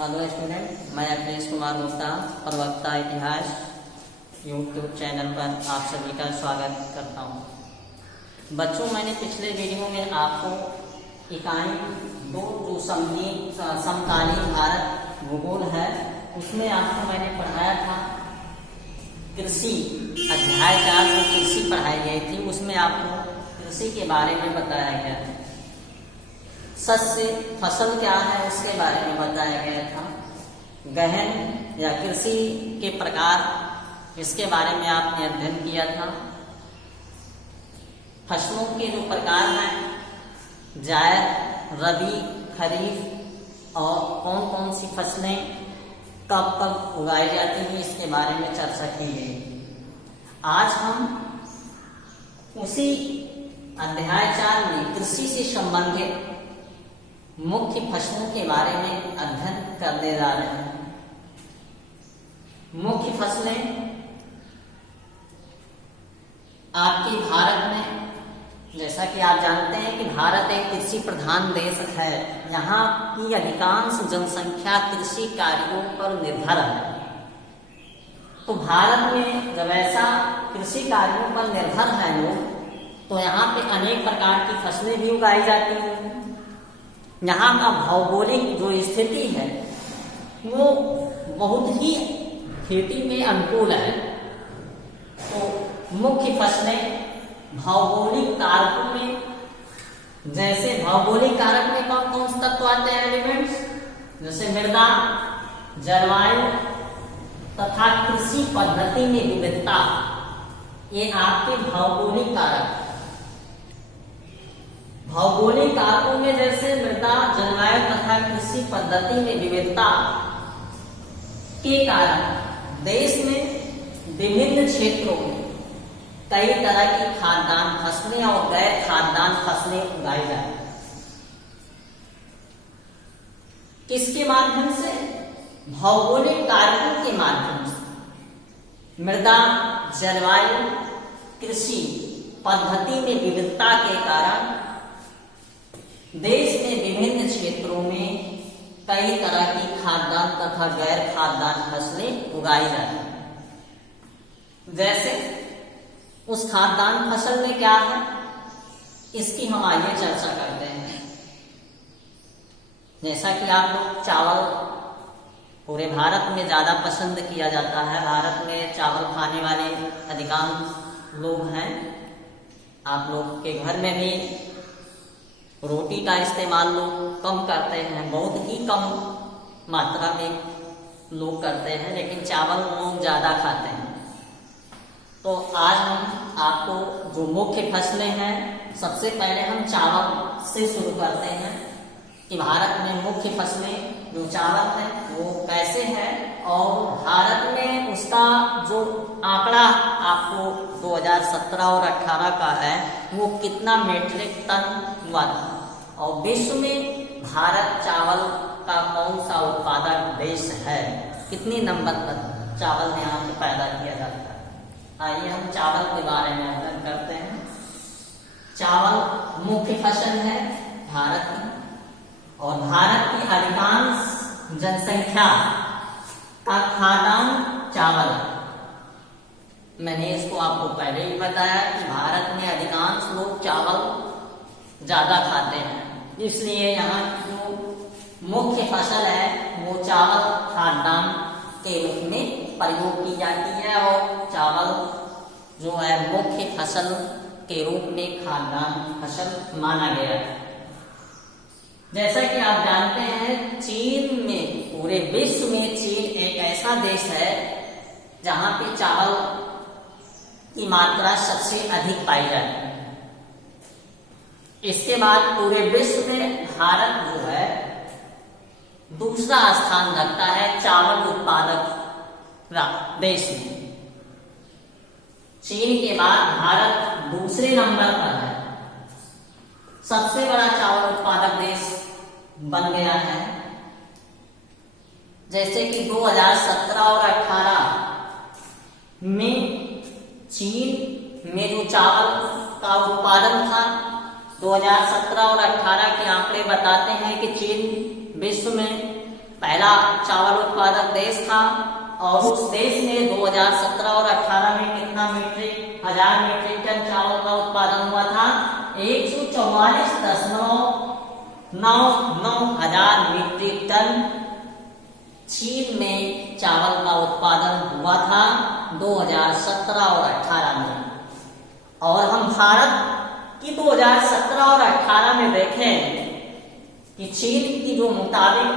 Hello student, मैं अखिलेश कुमार गुप्ता, प्रवक्ता इतिहास यूट्यूब चैनल पर आप सभी का स्वागत करता हूं। बच्चों, मैंने पिछले वीडियो में आपको इकाई 2 जो समकालीन भारत भूगोल है उसमें आपको मैंने पढ़ाया था कृषि। अध्याय 4 जो कृषि पढ़ाई गई थी उसमें आपको कृषि के बारे में बताया गया था। सस्य फसल क्या है उसके बारे में बताया गया था। गहन या कृषि के प्रकार इसके बारे में आपने अध्ययन किया था। फसलों के जो प्रकार हैं जायद, रबी, खरीफ और कौन कौन सी फसलें कब कब उगाई जाती हैं इसके बारे में चर्चा की गई। आज हम उसी अध्याय 4 में कृषि से संबंधित मुख्य फसलों के बारे में अध्ययन करने जा रहे हैं। मुख्य फसलें आपके भारत में, जैसा कि आप जानते हैं कि भारत एक कृषि प्रधान देश है। यहाँ की अधिकांश जनसंख्या कृषि कार्यों पर निर्भर है। तो भारत में जब ऐसा कृषि कार्यों पर निर्भर है लोग, तो यहाँ पे अनेक प्रकार की फसलें भी उगाई जाती हैं। यहाँ का भौगोलिक जो स्थिति है वो बहुत ही खेती में अनुकूल है। तो मुख्य फसलें भौगोलिक कारकों में, जैसे भौगोलिक कारक में कौन कौन से तत्व आते हैं एलिमेंट्स, जैसे मृदा, जलवायु तथा कृषि पद्धति में विविधता, ये आपके भौगोलिक कारक। भौगोलिक कारकों में जैसे मृदा, जलवायु तथा कृषि पद्धति में विविधता के कारण देश में विभिन्न क्षेत्रों में कई तरह की खाद्यान्न फसलें और गैर खाद्यान्न फसलें उगाई जाती हैं। किसके माध्यम से? भौगोलिक कारकों के माध्यम से। मृदा, जलवायु, कृषि पद्धति में विविधता के कारण देश में विभिन्न क्षेत्रों में कई तरह की खाद्यान्न तथा गैर खाद्यान्न फसलें उगाई जाती हैं। जैसे उस खाद्यान्न फसल में क्या है इसकी हम आगे चर्चा करते हैं। जैसा कि आप लोग चावल पूरे भारत में ज्यादा पसंद किया जाता है। भारत में चावल खाने वाले अधिकांश लोग हैं। आप लोग के घर में भी रोटी का इस्तेमाल लोग कम करते हैं, बहुत ही कम मात्रा में लोग करते हैं, लेकिन चावल लोग ज़्यादा खाते हैं। तो आज हम आपको जो मुख्य फसलें हैं, सबसे पहले हम चावल से शुरू करते हैं कि भारत में मुख्य फसलें जो चावल है वो कैसे है, और भारत में उसका जो आंकड़ा आपको 2017 और 18 का है वो कितना मीट्रिक टन हुआ था, और विश्व में भारत चावल का कौन सा उत्पादक देश है, कितनी नंबर पर चावल यहाँ पे पैदा किया जाता है। आइए हम चावल के बारे में अध्ययन करते हैं। चावल मुख्य फसल है भारत की, और भारत की अधिकांश जनसंख्या का खाद्यान्न चावल है। मैंने इसको आपको पहले ही बताया कि भारत में अधिकांश लोग चावल ज्यादा खाते हैं, इसलिए यहाँ की जो मुख्य फसल है वो चावल खाद्यान्न के रूप में प्रयोग की जाती है, और चावल जो है मुख्य फसल के रूप में खाद्यान्न फसल माना गया है। जैसा कि आप जानते हैं, चीन में, पूरे विश्व में चीन एक ऐसा देश है जहां पे चावल की मात्रा सबसे अधिक पाई जाती है। इसके बाद पूरे विश्व में भारत जो है दूसरा स्थान रखता है चावल उत्पादक देश में। चीन के बाद भारत दूसरे नंबर पर है, सबसे बड़ा चावल उत्पादक देश बन गया है। जैसे कि 2017 और 18 में चीन में जो चावल का उत्पादन था, 2017 और 18 के आंकड़े बताते हैं कि चीन विश्व में पहला चावल उत्पादक देश था और उस देश में 2017 और 18 में कितना हजार मीट्रिक टन चावल का उत्पादन हुआ था? 144.99 हजार मीट्रिक टन चीन में चावल का उत्पादन हुआ था 2017 और 18 में। और हम भारत की 2017 और 18 में देखें कि चीन की जो मुताबिक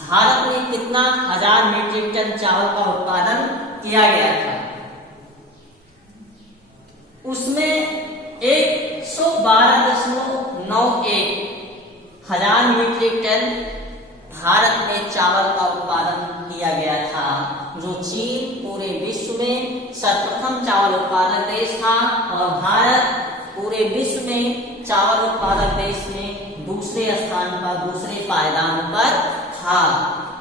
भारत में कितना हजार मीट्रिक टन चावल का उत्पादन किया गया था, उसमें 112.91 हजार मीट्रिक टन भारत में चावल का उत्पादन किया गया था, जो चीन पूरे विश्व में सर्वप्रथम चावल उत्पादक देश था और भारत पूरे विश्व में चावल उत्पादक देश में दूसरे स्थान पर, दूसरे पायदान पर था।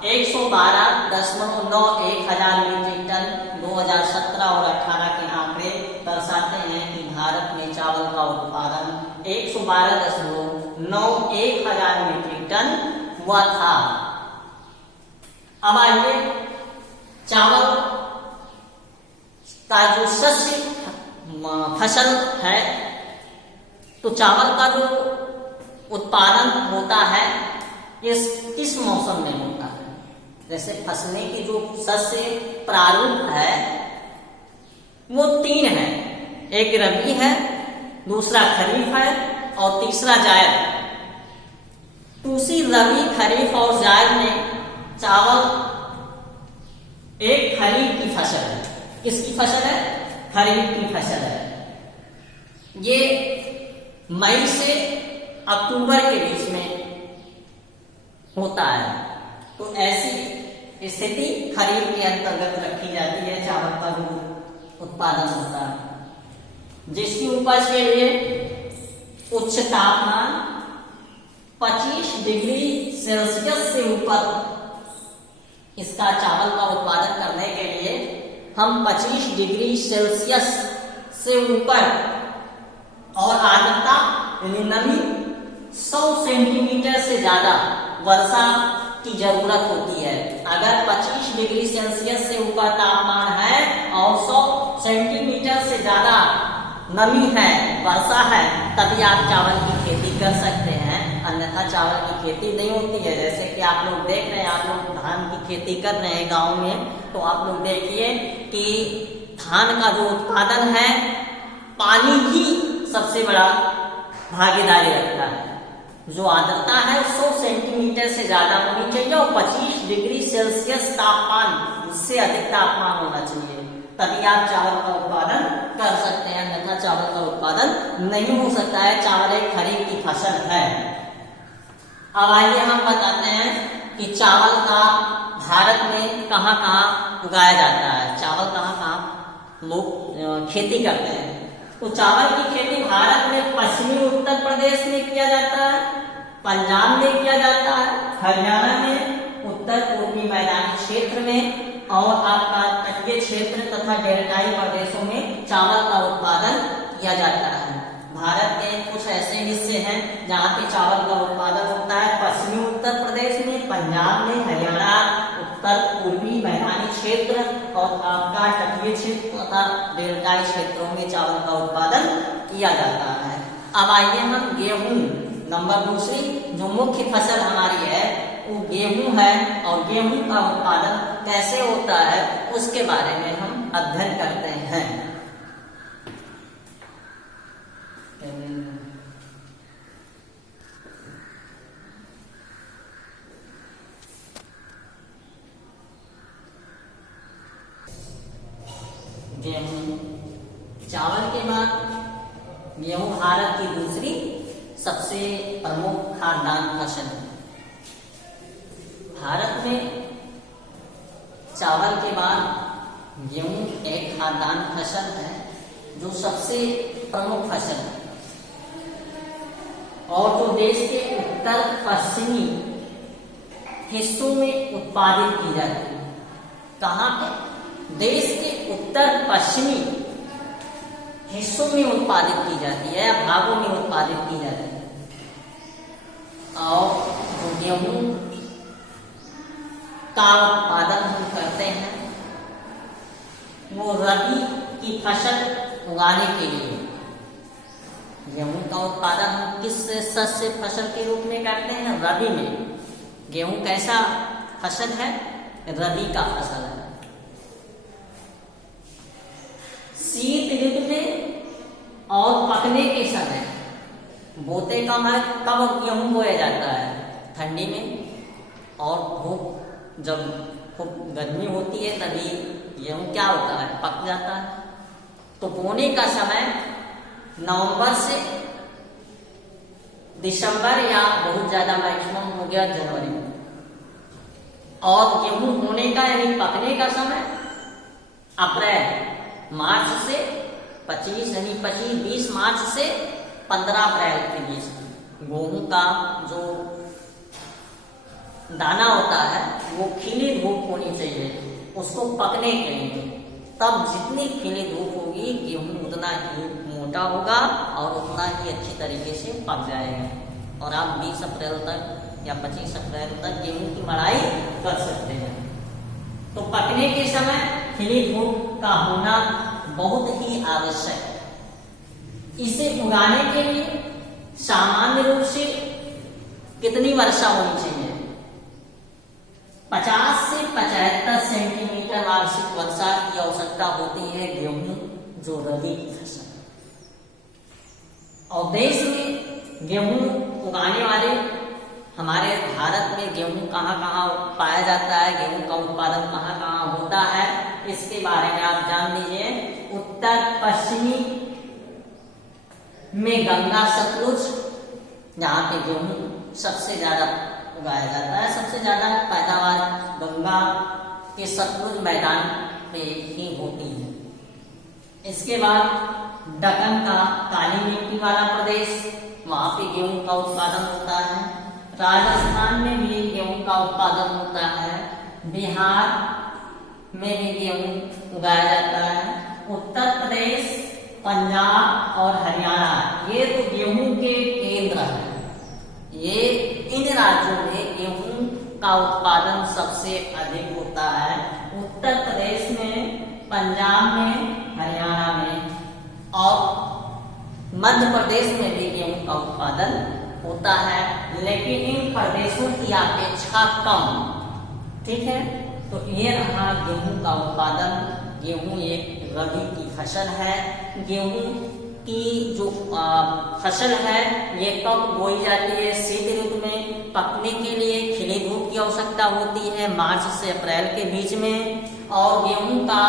112.91 हजार मीट्रिक टन 2017 और 18 के आंकड़े दर्शाते हैं कि भारत में चावल का उत्पादन 112.91 हजार मीट्रिक टन हुआ था। अब आइए चावल का जो शस्य फसल है, तो चावल का जो उत्पादन होता है किस मौसम में होता है? जैसे फसलें की जो शस्य प्रारूप है वो 3 है, एक रबी है, दूसरा खरीफ है और तीसरा जायद। तो उसी रबी, खरीफ और जायद में चावल एक खरीफ की फसल है। किसकी फसल है? खरीफ की फसल है। ये मई से अक्टूबर के बीच में होता है। तो ऐसी स्थिति खरीफ के अंतर्गत रखी जाती है चावल का जो उत्पादन होता है, जिसकी उपज के लिए उच्च तापमान 25 डिग्री सेल्सियस से ऊपर, इसका चावल का उत्पादन करने के लिए हम 25 डिग्री सेल्सियस से ऊपर और आर्द्रता यानी नमी 100 सेंटीमीटर से ज्यादा वर्षा की जरूरत होती है। अगर 25 डिग्री सेल्सियस से ऊपर तापमान है और 100 सेंटीमीटर से ज्यादा नमी है, वर्षा है, तभी आप चावल की खेती कर सकते हैं, अन्यथा चावल की खेती नहीं होती है। जैसे कि आप लोग देख रहे हैं, आप लोग धान की खेती कर रहे हैं गांव में, तो आप लोग देखिए कि धान का जो उत्पादन है पानी ही सबसे बड़ा भागीदारी रखता है। जो आर्द्रता है 100 सेंटीमीटर से ज्यादा होनी चाहिए और 25 डिग्री सेल्सियस तापमान, उससे अधिक तापमान होना चाहिए, तभी आप चावल का उत्पादन कर सकते हैं, अन्यथा चावल का उत्पादन नहीं हो सकता है। चावल एक खरीफ की फसल है। अब आइए हम बताते हैं कि चावल का भारत में कहाँ कहाँ उगाया जाता है, चावल कहाँ कहाँ लोग खेती करते हैं। तो चावल की खेती भारत में पश्चिमी उत्तर प्रदेश में किया जाता है, पंजाब में किया जाता है, हरियाणा में, उत्तर पूर्वी मैदानी क्षेत्र में और आपका तटीय क्षेत्र तथा डेल्टाई प्रदेशों में चावल का उत्पादन किया जाता है। भारत के कुछ ऐसे हिस्से हैं जहाँ पे चावल का उत्पादन होता है, पश्चिमी उत्तर प्रदेश में, पंजाब में, हरियाणा, उत्तर पूर्वी मैदानी क्षेत्र और आपका तटीय क्षेत्र तथा डेल्टाई क्षेत्रों में चावल का उत्पादन किया जाता है। अब आइए हम गेहूं, नंबर दूसरी जो मुख्य फसल हमारी है वो गेहूं है, और गेहूं का उत्पादन कैसे होता है उसके बारे में हम अध्ययन करते हैं। गेहूं, चावल के बाद गेहूं भारत की दूसरी सबसे प्रमुख खाद्यान्न फसल है। भारत में चावल के बाद गेहूं एक खाद्यान्न फसल है जो सबसे प्रमुख फसल है और जो देश के उत्तर पश्चिमी हिस्सों में उत्पादित की जाती है। कहाँ पे? देश के उत्तर पश्चिमी हिस्सों में उत्पादित की जाती है या भागों में उत्पादित की जाती है। और जो गेहूं का उत्पादन हम करते हैं वो रबी की फसल उगाने के लिए। गेहूं का उत्पादन हम किस शस्य फसल के रूप में करते हैं? रबी में। गेहूं कैसा फसल है? रबी का फसल है। शीत ऋतु में और पकने के समय बोते का कब गेहूं बोया जाता है? ठंडी में। और खूब जब खूब गर्मी होती है तभी गेहूं क्या होता है? पक जाता है। तो बोने का समय नवंबर से दिसंबर या बहुत ज्यादा मैक्सिमम हो गया जनवरी में। और गेहूं बोने का यानी पकने का समय अप्रैल मार्च से 25 यानी 20 मार्च से 15 अप्रैल के बीच। गेहूं का जो दाना होता है वो खिली धूप होनी चाहिए उसको पकने के लिए। तब जितनी खिली धूप होगी गेहूं उतना ही मोटा होगा और उतना ही अच्छी तरीके से पक जाएगा। और आप 20 अप्रैल तक या 25 अप्रैल तक गेहूं की मड़ाई कर सकते हैं। तो पकने के समय खिली धूप का होना बहुत ही आवश्यक है। इसे उगाने के लिए सामान्य रूप से कितनी वर्षा होनी चाहिए? 50 से 75 सेंटीमीटर वार्षिक वर्षा की आवश्यकता होती है गेहूं जो रबी की फसल। और देश में गेहूं उगाने वाले हमारे भारत में गेहूं कहाँ पाया जाता है, गेहूं का उत्पादन कहाँ होता है, इसके बारे में आप जान लीजिए। उत्तर पश्चिमी में गंगा सतलुज जहाँ पे गेहूं सबसे ज्यादा उगाया जाता है, सबसे ज्यादा पैदावार गंगा के सतलुज मैदान पे ही होती है। इसके बाद दक्कन का काली मिट्टी वाला प्रदेश, वहां पे गेहूं का उत्पादन होता है। राजस्थान में भी गेहूं का उत्पादन होता है। बिहार में भी गेहूं उगाया जाता है। उत्तर प्रदेश, पंजाब और हरियाणा ये तो गेहूं के केंद्र हैं। ये इन राज्यों में गेहूं का उत्पादन सबसे अधिक होता है। उत्तर प्रदेश में, पंजाब में, हरियाणा में और मध्य प्रदेश में भी गेहूं का उत्पादन होता है, लेकिन इन प्रदेशों की अपेक्षा कम। ठीक है, तो ये रहा गेहूं का उत्पादन। गेहूं एक रबी की फसल है। गेहूं की जो फसल है ये कब बोई जाती है? शीत ऋतु में। पकने के लिए खिली धूप की आवश्यकता होती है मार्च से अप्रैल के बीच में। और गेहूं का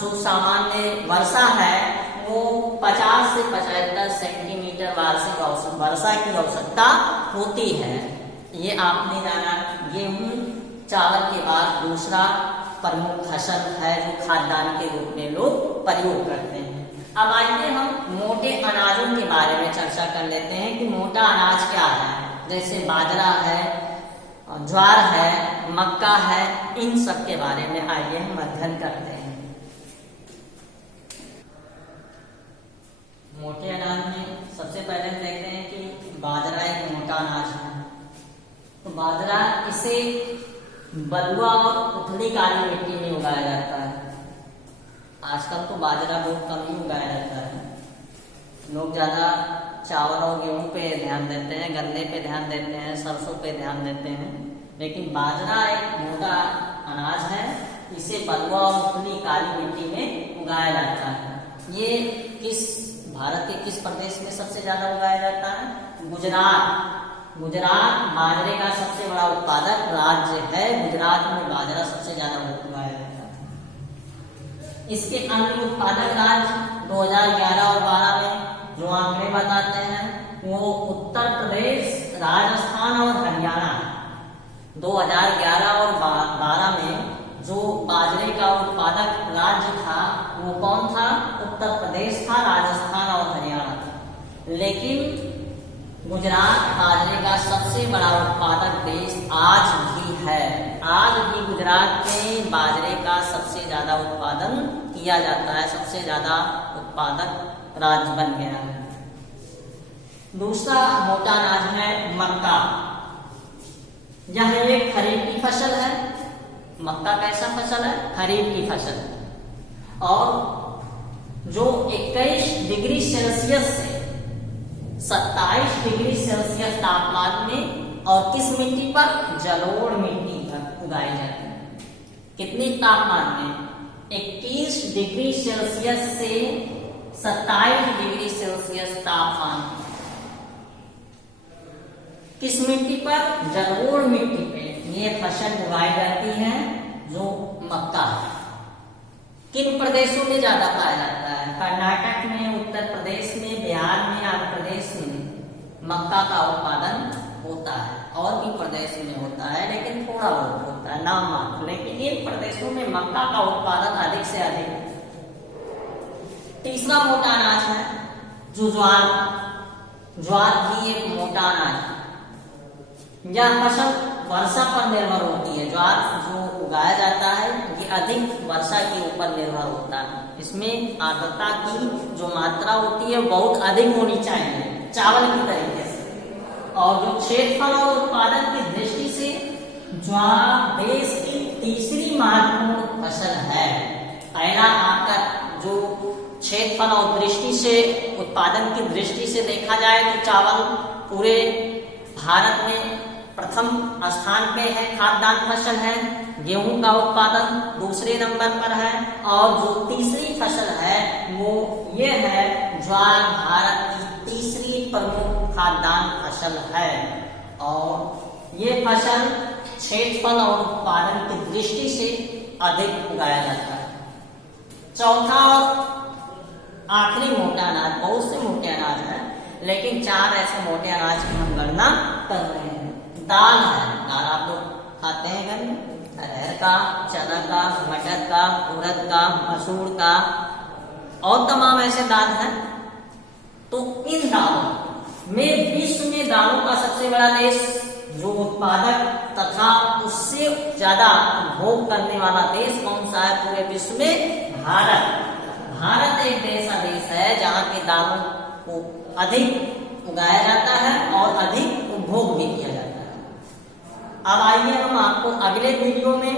जो सामान्य वर्षा है वो 50 से 75 सेंटीमीटर वार्षिक वर्षा की आवश्यकता होती है। ये आपने जाना। गेहूं चावल के बाद दूसरा प्रमुख फसल है जो खाद्यान्न के रूप में लोग प्रयोग करते हैं। अब आइए हम मोटे अनाजों के बारे में चर्चा कर लेते हैं कि मोटा अनाज क्या है। जैसे बाजरा है, ज्वार है, मक्का है, इन सब के बारे में आइए हम अध्ययन करते हैं। मोटे अनाज में सबसे पहले हम देखते हैं कि बाजरा एक मोटा अनाज है। तो बाजरा इसे बलुआ और उथली काली मिट्टी में उगाया जाता है। आजकल तो बाजरा बहुत कम ही उगाया जाता है। लोग ज्यादा चावल और गेहूं पे ध्यान देते हैं, गन्ने पे ध्यान देते हैं, सरसों पे ध्यान देते हैं। लेकिन बाजरा एक मोटा अनाज है। इसे बलुआ और उथली काली मिट्टी में उगाया जाता है। ये भारत के किस प्रदेश में सबसे ज्यादा उगाया जाता है? गुजरात। गुजरात बाजरे का सबसे बड़ा उत्पादक राज्य है। गुजरात में बाजरा सबसे ज्यादा उगाया जाता है। इसके अन्य उत्पादक राज्य 2011 और 12 में जो आंकड़े बताते हैं वो उत्तर प्रदेश, राजस्थान और हरियाणा। 2011 और 12 में जो बाजरे का उत्पादक राज्य था वो कौन था? उत्तर प्रदेश था, राजस्थान और हरियाणा था। लेकिन गुजरात बाजरे का सबसे बड़ा उत्पादक देश आज भी है। आज भी गुजरात में बाजरे का सबसे ज्यादा उत्पादन किया जाता है, सबसे ज्यादा उत्पादक राज्य बन गया है। दूसरा मोटा अनाज है मक्का। यह एक खरीफ की फसल है। मक्का कैसा फसल है? खरीफ की फसल। और जो 21 डिग्री सेल्सियस से 27 डिग्री सेल्सियस तापमान में और किस मिट्टी पर? जलोढ़ मिट्टी पर उगाई जाती है। कितने तापमान में? 21 डिग्री सेल्सियस से 27 डिग्री सेल्सियस तापमान। किस मिट्टी पर? जलोढ़ मिट्टी पे ये फसल उगाई जाती है जो मक्का है। किन प्रदेशों में ज्यादा पाया जाता है? कर्नाटक में, उत्तर प्रदेश में, बिहार में, आंध्र प्रदेश में मक्का का उत्पादन होता है। और भी प्रदेश में होता है लेकिन थोड़ा बहुत होता है, नाम मात्र। लेकिन इन प्रदेशों में मक्का का उत्पादन अधिक से अधिक है। तीसरा मोटा अनाज है जो ज्वार। ज्वार भी एक मोटा अनाज है। यह फसल वर्षा पर निर्भर होती है। ज्वार जो उगाया जाता है ये अधिक वर्षा के ऊपर निर्भर होता है। इसमें आर्द्रता की जो मात्रा होती है बहुत अधिक होनी चाहिए, चावल की तरीके से। और जो क्षेत्रफल और उत्पादन की दृष्टि से ज्वार देश की तीसरी महत्वपूर्ण फसल है। पहला आकर जो क्षेत्रफल और दृष्टि से, उत्पादन की दृष्टि से देखा जाए तो चावल पूरे भारत में प्रथम स्थान पे है, खाद्यान्न फसल है। गेहूं का उत्पादन दूसरे नंबर पर है। और जो तीसरी फसल है वो ये है ज्वार, भारत की तीसरी प्रमुख खाद्यान्न फसल है। और ये फसल क्षेत्रफल और उत्पादन की दृष्टि से अधिक उगाया जाता है। चौथा और आखिरी मोटा अनाज, बहुत से मोटे अनाज है लेकिन 4 ऐसे मोटे अनाज की हम गणना कर रहे हैं। दाल है, दाल आप लोग खाते हैं घर में, अरहर का, चना का, मटर का, उड़द का, मसूर का और तमाम ऐसे दाल हैं। तो इन दालों में विश्व में दालों का सबसे बड़ा देश, जो उत्पादक तथा उससे ज्यादा उपभोग करने वाला देश कौन सा है पूरे विश्व में? भारत। भारत एक ऐसा देश है जहाँ के दालों को अधिक उगाया जाता है और अधिक उपभोग भी किया जाता है। अब आइए हम आपको अगले वीडियो में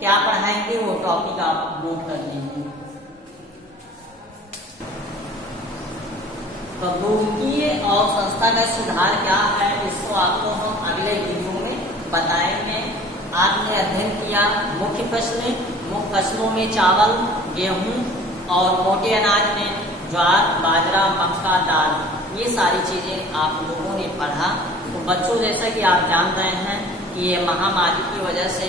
क्या पढ़ाएंगे वो टॉपिक आप नोट कर लीजिए। प्रौद्योगिकी और संस्थागत सुधार क्या है इसको आपको हम अगले वीडियो में बताएंगे। आपने अध्ययन किया मुख्य फसलें, मुख्य फसलों में चावल, गेहूं और मोटे अनाज में ज्वार, बाजरा, मक्का, दाल, ये सारी चीजें आप लोगों ने पढ़ा। तो बच्चों जैसा कि आप जान रहे हैं कि ये महामारी की वजह से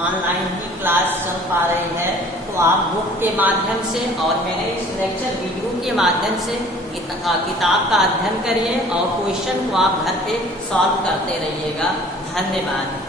ऑनलाइन ही क्लास चल पा रही है, तो आप बुक के माध्यम से और मेरे इस लेक्चर वीडियो के माध्यम से किताब का अध्ययन करिए और क्वेश्चन को आप घर पे सॉल्व करते रहिएगा। धन्यवाद।